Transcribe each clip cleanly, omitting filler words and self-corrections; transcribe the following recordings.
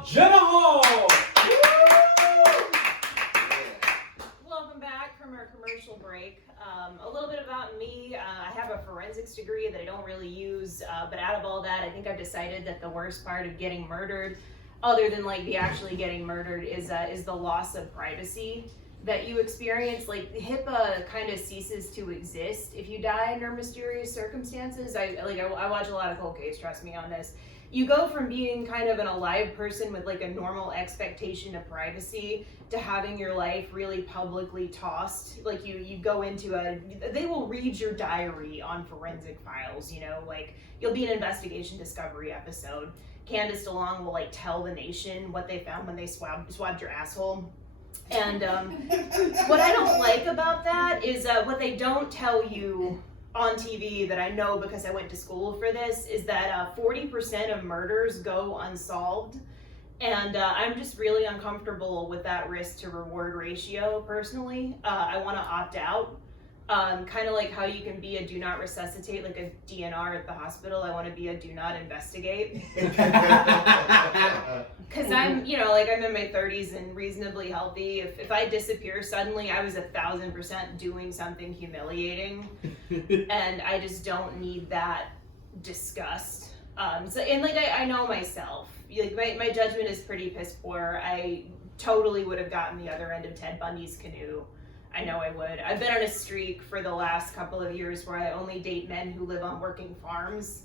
of Jenna Hall. Welcome back from our commercial break. A little bit about me. I have a forensics degree that I don't really use, but out of all that, I think I've decided that the worst part of getting murdered, other than like the actually getting murdered, is the loss of privacy that you experience. Like HIPAA kind of ceases to exist if you die under mysterious circumstances. I watch a lot of cold case, trust me on this. You go from being kind of an alive person with like a normal expectation of privacy to having your life really publicly tossed. Like you go into they will read your diary on forensic files, you know, like you'll be an investigation discovery episode. Candace DeLong will like tell the nation what they found when they swabbed your asshole. And what I don't like about that is what they don't tell you on TV that I know because I went to school for this is that 40% of murders go unsolved. And I'm just really uncomfortable with that risk to reward ratio personally. I want to opt out. Kind of like how you can be a do not resuscitate, like a DNR at the hospital. I want to be a do not investigate. Because I'm, you know, like I'm in my 30s and reasonably healthy. If I disappear suddenly, I was 1,000% doing something humiliating. And I just don't need that disgust. And like I know myself. Like my judgment is pretty piss poor. I totally would have gotten the other end of Ted Bundy's canoe. I know I would. I've been on a streak for the last couple of years where I only date men who live on working farms.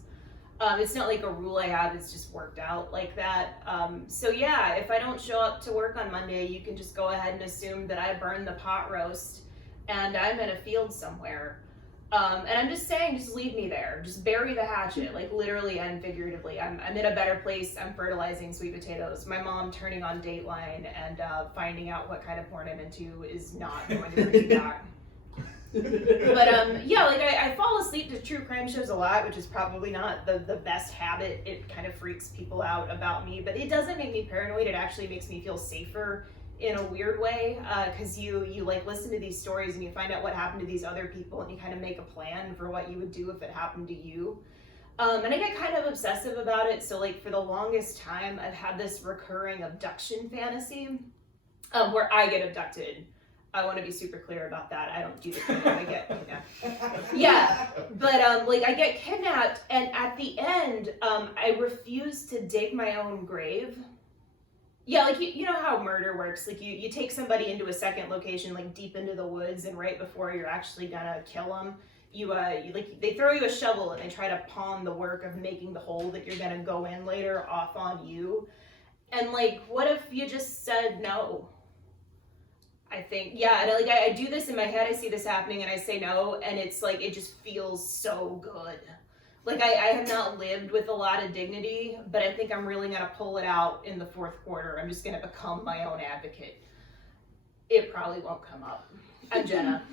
It's not like a rule I have, it's just worked out like that. So yeah, if I don't show up to work on Monday, you can just go ahead and assume that I burned the pot roast and I'm in a field somewhere. And I'm just saying, just leave me there. Just bury the hatchet, like literally and figuratively. I'm in a better place. I'm fertilizing sweet potatoes. My mom turning on Dateline and finding out what kind of porn I'm into is not going to bring me back. But yeah, like I fall asleep to true crime shows a lot, which is probably not the best habit. It kind of freaks people out about me, but it doesn't make me paranoid. It actually makes me feel safer in a weird way, because you like listen to these stories and you find out what happened to these other people and you kind of make a plan for what you would do if it happened to you. And I get kind of obsessive about it. So like for the longest time, I've had this recurring abduction fantasy where I get abducted. I want to be super clear about that. I don't do the thing. I get kidnapped. Yeah, but like I get kidnapped, and at the end, I refuse to dig my own grave. Yeah, like you know how murder works. Like you take somebody into a second location, like deep into the woods, and right before you're actually gonna kill them, you like they throw you a shovel and they try to pawn the work of making the hole that you're gonna go in later off on you. And like, what if you just said no? I think, yeah, and like I do this in my head. I see this happening and I say no, and it's like it just feels so good. Like I have not lived with a lot of dignity, but I think I'm really gonna pull it out in the fourth quarter. I'm just gonna become my own advocate. It probably won't come up. I'm Jenna.